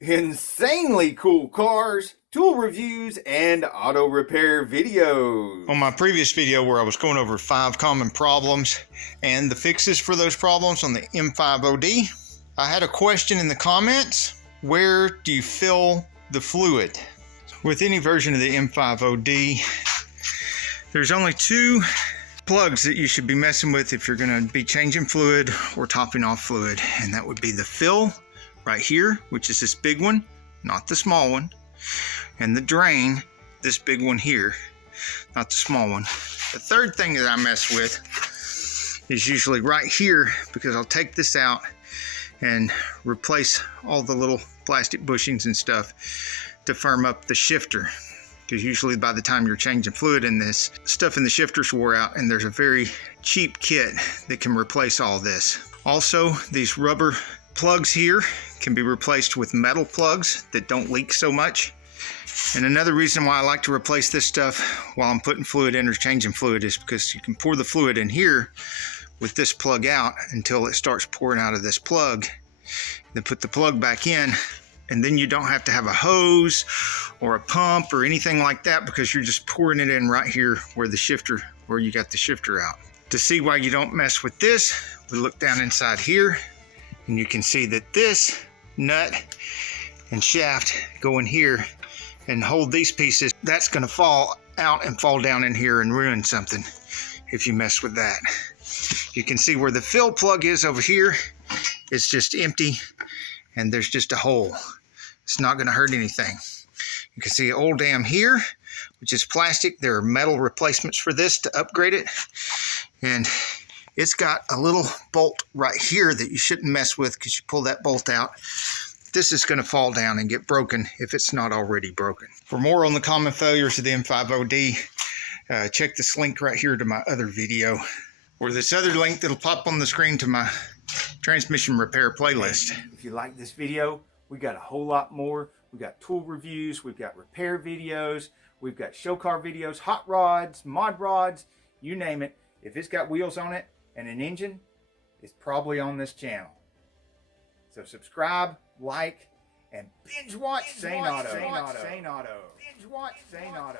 insanely cool cars, tool reviews, and auto repair videos. On my previous video where I was going over 5 common problems and the fixes for those problems on the M5OD, I had a question in the comments: where do you fill the fluid? With any version of the M5OD, there's only 2 plugs that you should be messing with if you're going to be changing fluid or topping off fluid, and that would be the fill right here, which is this big one, not the small one, and the drain, this big one here, not the small one. The third thing that I mess with is usually right here, because I'll take this out and replace all the little plastic bushings and stuff to firm up the shifter, because usually by the time you're changing fluid in this, stuff in the shifters wore out, and there's a very cheap kit that can replace all this. Also, these rubber plugs here can be replaced with metal plugs that don't leak so much. And another reason why I like to replace this stuff while I'm putting fluid in or changing fluid is because you can pour the fluid in here with this plug out until it starts pouring out of this plug, then put the plug back in, and then you don't have to have a hose or a pump or anything like that, because you're just pouring it in right here where you got the shifter out. To see why you don't mess with this, we look down inside here, and you can see that this nut and shaft go in here and hold these pieces. That's going to fall out and fall down in here and ruin something if you mess with that. You can see where the fill plug is over here. It's just empty, and there's just a hole. It's not going to hurt anything. You can see an old dam here, which is plastic. There are metal replacements for this to upgrade it, and it's got a little bolt right here that you shouldn't mess with, because you pull that bolt out, this is going to fall down and get broken if it's not already broken. For more on the common failures of the M5OD, check this link right here to my other video, or this other link that'll pop on the screen to my transmission repair playlist. If you like this video, we got a whole lot more. We got tool reviews, we've got repair videos, we've got show car videos, hot rods, mod rods, you name it. If it's got wheels on it and an engine, it's probably on this channel. So subscribe, like, and binge watch Saneauto. Binge watch Saneauto.